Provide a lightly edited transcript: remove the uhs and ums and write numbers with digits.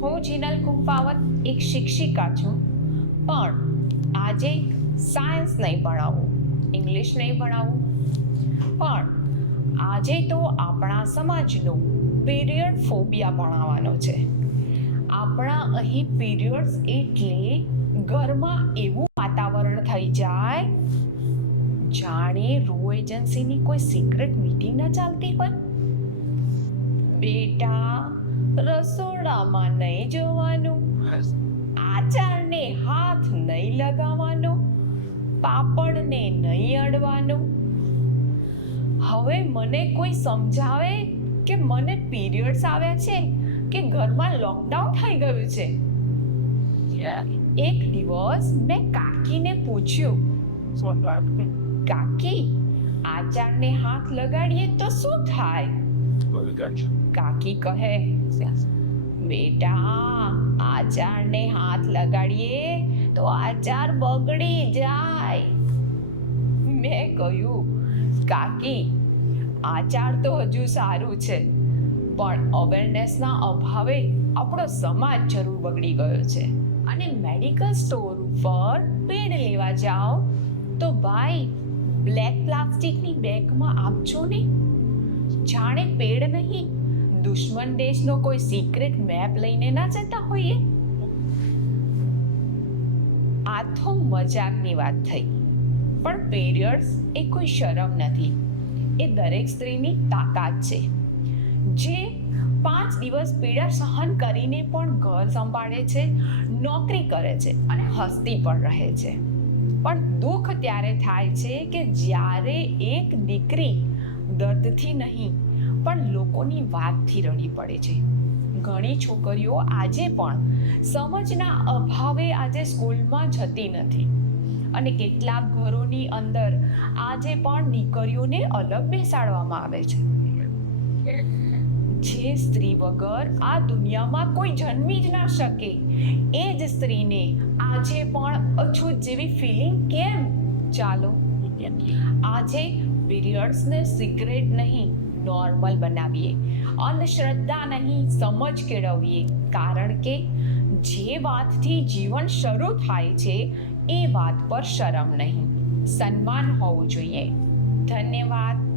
હું જીનલ કુંપાવત એક શિક્ષિકા છું, પણ આજે સાયન્સ નહીં ભણાવું, ઇંગ્લિશ નહીં ભણાવું, પણ આજે તો આપણા સમાજનો પીરિયડ ફોબિયા ભણાવવાનો છે. આપણા અહીં પીરિયડ્સ એટલે ઘરમાં એવું વાતાવરણ થઈ જાય જાણે રો એજન્સીની કોઈ સિક્રેટ મીટિંગ ન ચાલતી હોય. બેટા, રસોડામાં નહીં જવાનું, આચારને હાથ નહીં લગાવવાનો, પાપડને નહીં અડવાનું. હવે મને કોઈ સમજાવે કે મને પીરિયડ્સ આવ્યા છે કે ઘરમાં લોકડાઉન થઈ ગયું છે. એક દિવસ મેં કાકીને પૂછ્યું, કાકી, આચારને હાથ લગાડીએ તો શું થાય? કાકી કહે, બેટા, આચારને હાથ લગાડીએ તો આચાર બગડી જાય. મેં કહ્યું, કાકી, આચાર તો હજુ સારું છે, પણ અવેરનેસના અભાવે આપણો સમાજ જરૂર બગડી ગયો છે. અને મેડિકલ સ્ટોર ઉપર પેડ લેવા જાઓ તો ભાઈ બ્લેક પ્લાસ્ટિકની બેગમાં આપજો ને, જાણે પેડ નહીં દુશ્મન દેશનો કોઈ સિક્રેટ મેપ લઈને ના જતા હોઈએ. આ તો મજાકની વાત થઈ, પણ પીરિયડ્સ એ કોઈ શરમ નથી, એ દરેક સ્ત્રીની તાકાત છે, જે 5 દિવસ પીડા સહન કરીને પણ ઘર સંભાળે છે, નોકરી કરે છે અને હસતી પણ રહે છે. પણ દુઃખ ત્યારે થાય છે કે જ્યારે એક દીકરી દર્દથી નહીં પણ લોકોની વાતથી રડી પડે છે. ઘણી છોકરીઓ આજે પણ સમજના અભાવે આજે સ્કૂલમાં જતી નથી, અને કેટલાક ઘરોની અંદર આજે પણ દીકરીઓને અલગ બેસાડવામાં આવે છે. જે સ્ત્રી વગર આ દુનિયામાં કોઈ જન્મી જ ના શકે, એ જ સ્ત્રીને આજે પણ અછૂત જેવી ફિલિંગ કેમ? ચાલો આજે પીરિયડ્સને સિક્રેટ નહીં, નોર્મલ બનાવીએ, અંધશ્રદ્ધા નહીં, સમજ કેળવીએ. કારણ કે જે વાતથી જીવન શરૂ થાય છે એ વાત પર શરમ નહીં, સન્માન હોવું જોઈએ. ધન્યવાદ.